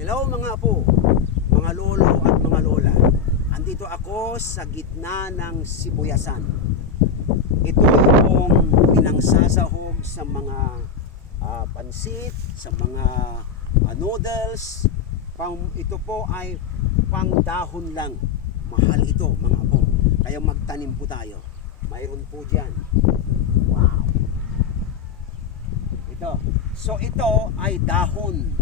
Hello mga apo, mga lolo at mga lola. Andito ako sa gitna ng sibuyasan. Ito yung pinangsasahog sa mga pansit, sa mga noodles. Ito po ay pangdahon lang. Mahal ito mga apo. Kaya magtanim po tayo. Mayroon po dyan. Wow! Ito. So ito ay dahon